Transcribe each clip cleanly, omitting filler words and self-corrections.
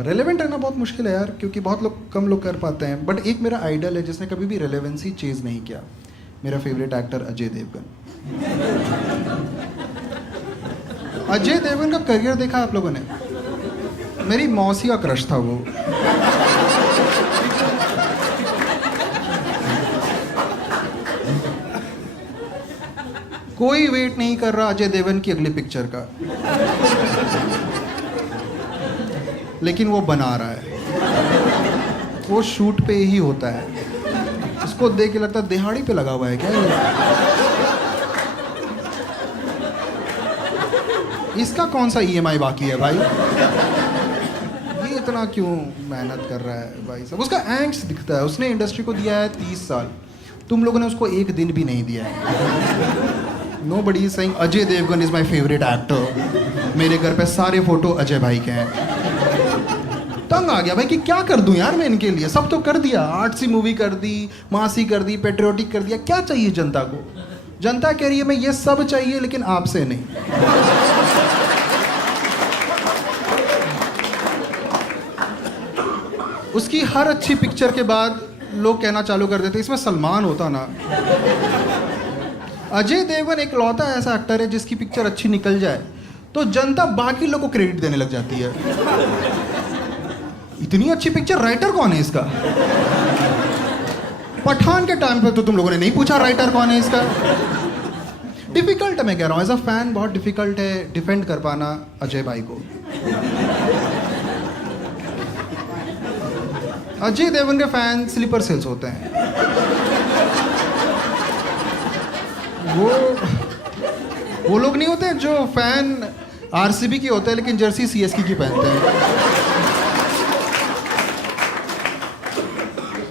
Relevant रहना बहुत मुश्किल है यार, क्योंकि बहुत लोग कम लोग कर पाते हैं। बट एक मेरा आइडल है जिसने कभी भी रेलेवेंसी चेज नहीं किया, मेरा फेवरेट एक्टर अजय देवगन। अजय देवगन का करियर देखा आप लोगों ने? मेरी मौसी का क्रश था वो। कोई वेट नहीं कर रहा अजय देवगन की अगली पिक्चर का, लेकिन वो बना रहा है, वो शूट पे ही होता है। इसको देख के लगता है दिहाड़ी पे लगा हुआ है क्या ये? इसका कौन सा EMI बाकी है भाई? ये इतना क्यों मेहनत कर रहा है भाई साहब? उसका एंग्स दिखता है। उसने इंडस्ट्री को दिया है 30 साल, तुम लोगों ने उसको एक दिन भी नहीं दिया है। Nobody is saying Ajay Devgan is my favourite actor. मेरे घर पे सारे फोटो अजय भाई के हैं। तंग आ गया भाई कि क्या कर दूं यार मैं इनके लिए। सब तो कर दिया, आर्ट्सी मूवी कर दी, मासी कर दी, पेट्रियोटिक कर दिया। क्या चाहिए जनता को? जनता कह रही है मैं ये सब चाहिए लेकिन आपसे नहीं। उसकी हर अच्छी पिक्चर के बाद लोग कहना चालू कर देते इसमें सलमान होता ना। अजय देवगन एक लौता ऐसा एक्टर है जिसकी पिक्चर अच्छी निकल जाए तो जनता बाकी लोगों को क्रेडिट देने लग जाती है। इतनी अच्छी पिक्चर, राइटर कौन है इसका? पठान के टाइम पे तो तुम लोगों ने नहीं पूछा राइटर कौन है इसका। डिफिकल्ट है, मैं कह रहा हूं एज अ फैन बहुत डिफिकल्ट है डिफेंड कर पाना अजय भाई को। अजय देवगन के फैन स्लीपर सेल्स होते हैं। वो लोग नहीं होते जो फैन RCB की होते हैं लेकिन जर्सी CSK की पहनते हैं,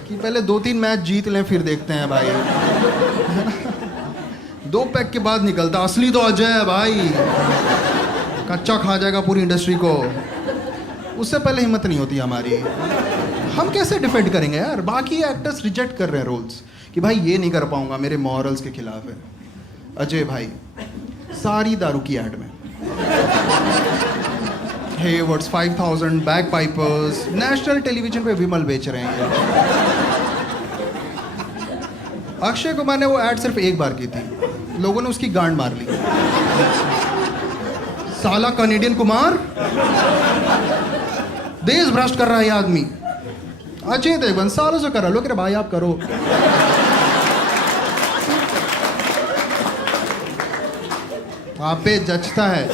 कि पहले 2-3 मैच जीत लें फिर देखते हैं भाई। 2 पैक के बाद निकलता असली तो अजय है भाई, कच्चा खा जाएगा पूरी इंडस्ट्री को। उससे पहले हिम्मत नहीं होती हमारी। हम कैसे डिफेंड करेंगे यार? बाकी एक्टर्स रिजेक्ट कर रहे हैं रोल्स कि भाई ये नहीं कर पाऊंगा, मेरे मॉरल्स के खिलाफ है। अजय भाई सारी दारू की एड में Haywards 5000 bag pipers, national television पे विमल बेच रहे हैं। अक्षय कुमार ने वो एड सिर्फ एक बार की थी, लोगों ने उसकी गांड मार ली। साला कनेडियन कुमार, देश भ्रष्ट कर रहा है ये आदमी। अजय देवगन सालों से कर रहा, लोग कह रहे भाई आप करो। आप पे जचता है।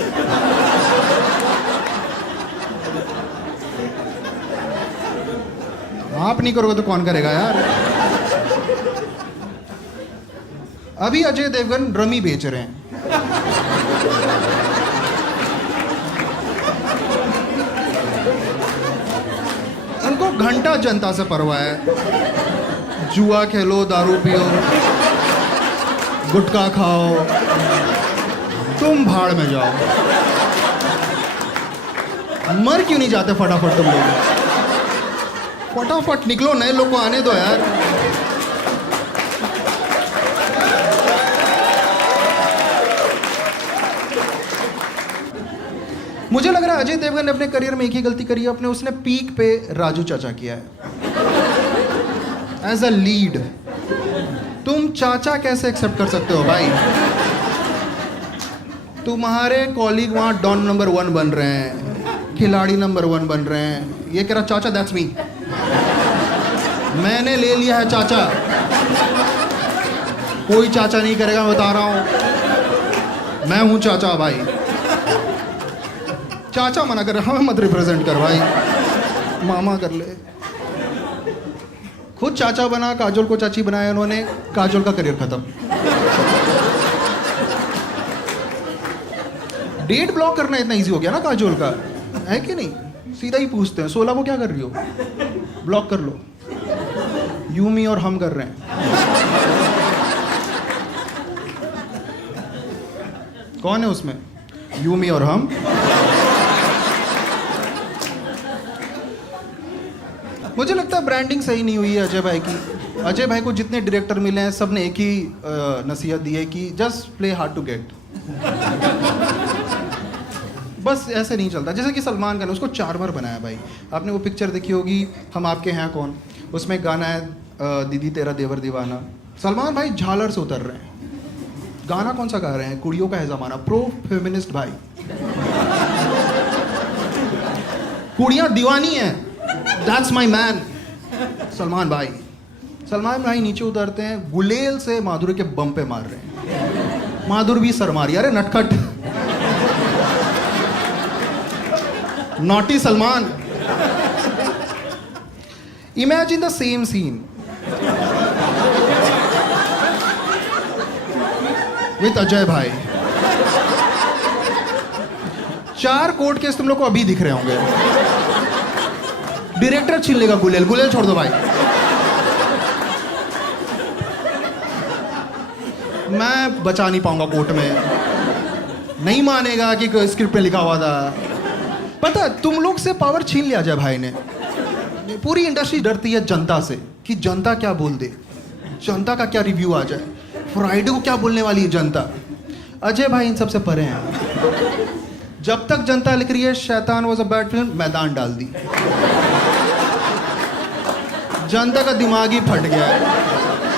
आप नहीं करोगे तो कौन करेगा यार? अभी अजय देवगन रमी बेच रहे हैं। उनको घंटा जनता से परवाह है। जुआ खेलो, दारू पियो, गुटखा खाओ, तुम भाड़ में जाओ। मर क्यों नहीं जाते फटाफट तुम लोग? फटाफट निकलो, नए लोग को आने दो यार। मुझे लग रहा है अजय देवगन ने अपने करियर में एक ही गलती करी है अपने, उसने पीक पे राजू चाचा किया है एज अ लीड। तुम चाचा कैसे एक्सेप्ट कर सकते हो भाई? तुम्हारे कॉलीग वहाँ डॉन नंबर 1 बन रहे हैं, खिलाड़ी नंबर 1 बन रहे हैं। ये कह रहा चाचा दैट्स मी, मैंने ले लिया है चाचा। कोई चाचा नहीं करेगा, मैं बता रहा हूँ, मैं हूँ चाचा भाई। चाचा मना कर, हमें मत रिप्रेजेंट कर भाई, मामा कर ले। खुद चाचा बना, काजोल को चाची बनाया उन्होंने, काजोल का करियर खत्म। डेट ब्लॉक करना इतना इजी हो गया ना काजोल का, है कि नहीं? सीधा ही पूछते हैं 16 को क्या कर रही हो, ब्लॉक कर लो। यूमी और हम कर रहे हैं। कौन है उसमें? यूमी और हम। मुझे लगता है ब्रांडिंग सही नहीं हुई है अजय भाई की। अजय भाई को जितने डायरेक्टर मिले हैं सब ने एक ही नसीहत दी है कि just play hard to get. बस ऐसे नहीं चलता। जैसे कि सलमान खान, उसको 4 बार बनाया भाई। आपने वो पिक्चर देखी होगी, हम आपके हैं कौन, उसमें गाना है दीदी तेरा देवर दीवाना। सलमान भाई झालर से उतर रहे हैं। गाना कौन सा गा रहे हैं? कुड़ियों का है ज़माना, प्रो फेमिनिस्ट भाई। कुड़ियाँ दीवानी हैं, दैट्स माई मैन सलमान भाई। सलमान भाई नीचे उतरते हैं, गुलेल से माधुरी के बम पे मार रहे हैं। माधुरी भी सर मारी, अरे नटखट naughty Salman. Imagine the same seen with Ajay भाई। 4 कोर्ट केस तुम लोग को अभी दिख रहे होंगे। डायरेक्टर छीन लेगा गुलेल, गुलेल छोड़ दो भाई। मैं बचा नहीं पाऊंगा कोर्ट में, नहीं मानेगा कि स्क्रिप्ट में लिखा हुआ था। पता तुम लोग से पावर छीन लिया अजय भाई ने। पूरी इंडस्ट्री डरती है जनता से कि जनता क्या बोल दे, जनता का क्या रिव्यू आ जाए, फ्राइडे को क्या बोलने वाली है जनता। अजय भाई इन सबसे परे हैं। जब तक जनता लिख रही है शैतान वाज अ बैड फिल्म, मैदान डाल दी। जनता का दिमाग ही फट गया है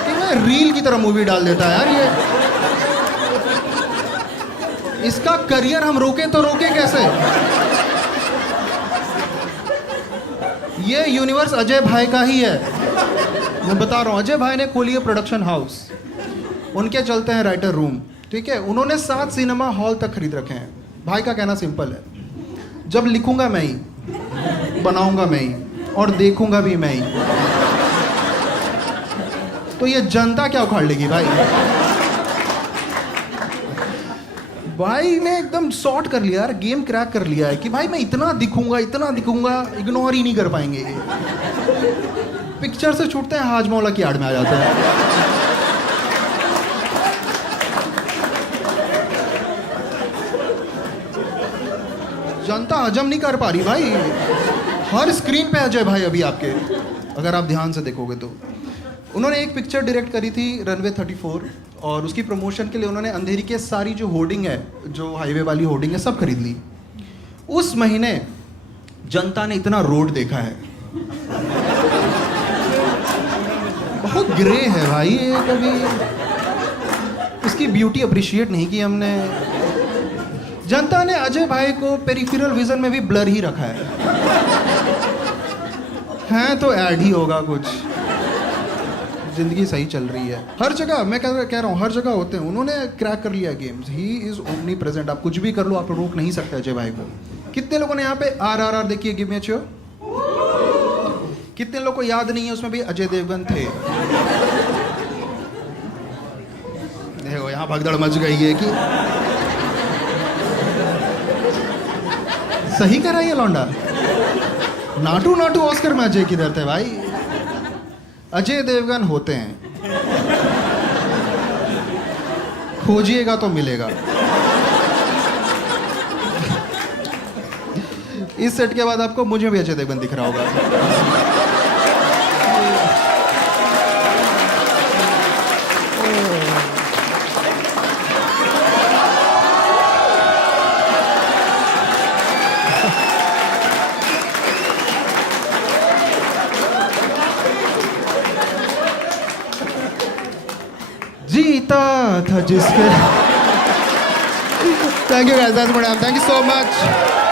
कि मैं रील की तरह मूवी डाल देता है यार ये। इसका करियर हम रोके तो रोके कैसे? ये यूनिवर्स अजय भाई का ही है, मैं बता रहा हूँ। अजय भाई ने खोली है प्रोडक्शन हाउस, उनके चलते हैं राइटर रूम, ठीक है। उन्होंने 7 सिनेमा हॉल तक खरीद रखे हैं। भाई का कहना सिंपल है, जब लिखूंगा मैं ही, बनाऊंगा मैं ही और देखूंगा भी मैं ही, तो ये जनता क्या उखाड़ लेगी भाई। भाई ने एकदम सॉर्ट कर लिया यार, गेम क्रैक कर लिया है कि भाई मैं इतना दिखूंगा, इग्नोर ही नहीं कर पाएंगे ये। पिक्चर से छूटते हैं, हाजमौला की आड़ में आ जाते हैं। जनता हजम नहीं कर पा रही भाई। हर स्क्रीन पे अजय भाई अभी आपके, अगर आप ध्यान से देखोगे तो। उन्होंने एक पिक्चर डायरेक्ट करी थी रनवे 34, और उसकी प्रमोशन के लिए उन्होंने अंधेरी के सारी जो होर्डिंग है, जो हाईवे वाली होर्डिंग है, सब खरीद ली। उस महीने जनता ने इतना रोड देखा है, बहुत ग्रे है भाई ये। कभी इसकी ब्यूटी अप्रिशिएट नहीं की हमने। जनता ने अजय भाई को पेरिफेरल विजन में भी ब्लर ही रखा है तो ऐड ही होगा कुछ। जिंदगी सही चल रही है हर जगह, मैं कह रहा हूँ हर जगह होते हैं। उन्होंने क्रैक कर लिया games, he is omni present. आप कुछ भी कर लो, आप रोक नहीं सकते अजय भाई को। कितने लोगों ने यहाँ पे RRR देखी है? गिव मी अ चीयर। कितने लोगों को याद नहीं है उसमें भी अजय देवगन थे? देखो यहाँ भगदड़ मच गई है कि सही करा ये लौंडा। नाटू नाटू ऑस्कर में अजय किधर थे भाई? अजय देवगन होते हैं, खोजिएगा तो मिलेगा। इस सेट के बाद आपको मुझे भी अजय देवगन दिख रहा होगा। जीता था जिसके। Thank you guys, that's what I am. Thank you so much.